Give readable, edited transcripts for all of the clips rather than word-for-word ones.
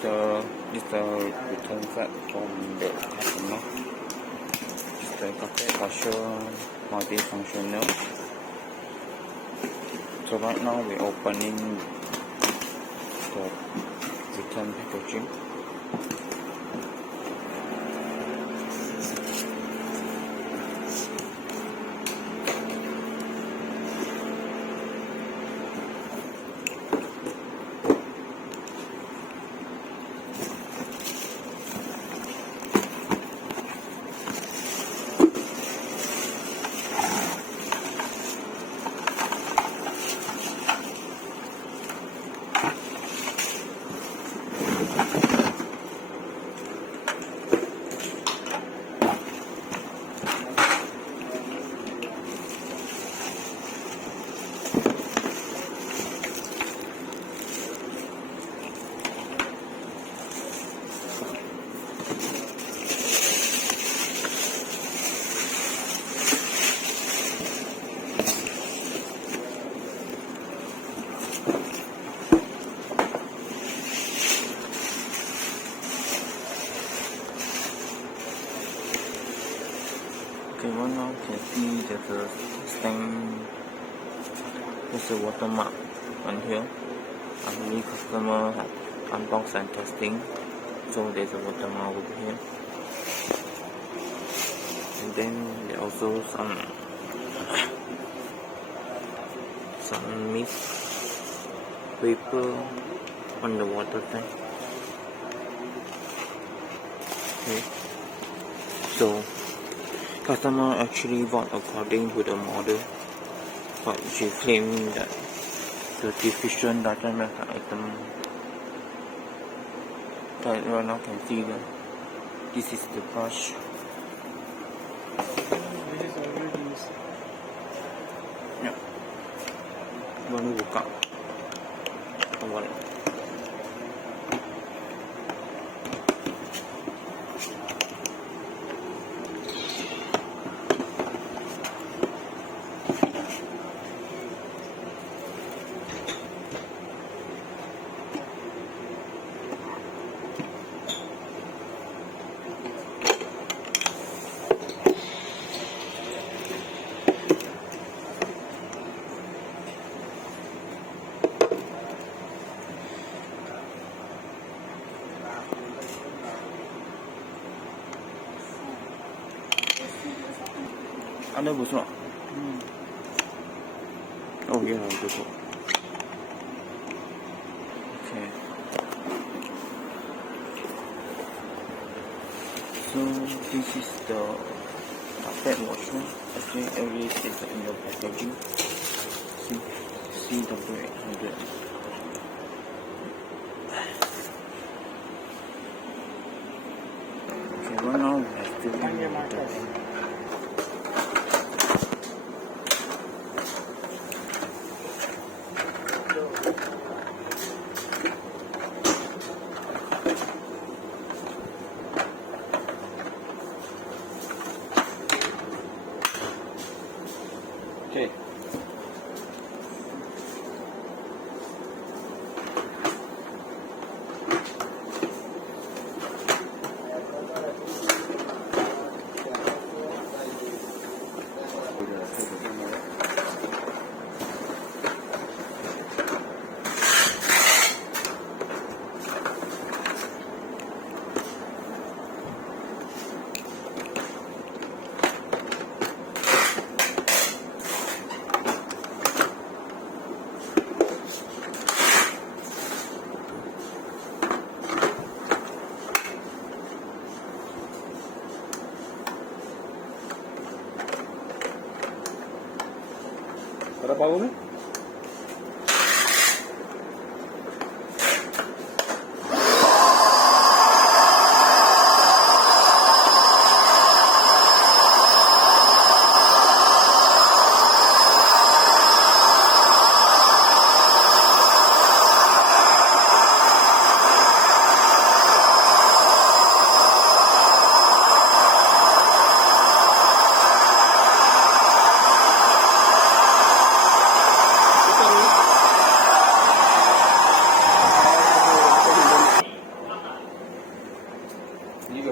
the return flag from the customer. The carpet washer multifunctional. So right now we're opening the return packaging. Okay, right now you can see there's a stain, there's a watermark on here. I believe customer have unboxed and testing, so there's a watermark over here. And then there also some mist vapor on the water tank. Okay, so customer actually bought according to the model, but she claimed that the description doesn't match the item. Right now you can see that this is the brush. Yeah, baru buka awal. Ada busuk. Oh ya, busuk. Okay. So this is the carpet washer. Actually, everything is in the packaging. CW800. Okay, right now we have to okay. Berapa ini?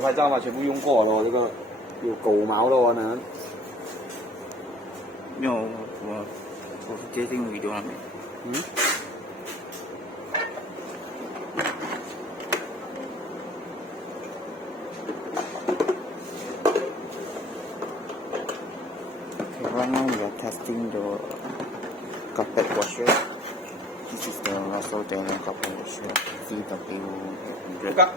拍照嘛，全部用过了哦，这个有狗毛的哦，呢。没有，我是接近 video 那边。嗯。Okay, right now we are testing the carpet washer. This is the Russell Taylor carpet washer CW100. Buka.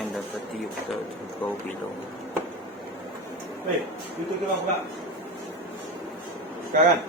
And the dirty water to go below. Hey, itu kita buka. Sekarang.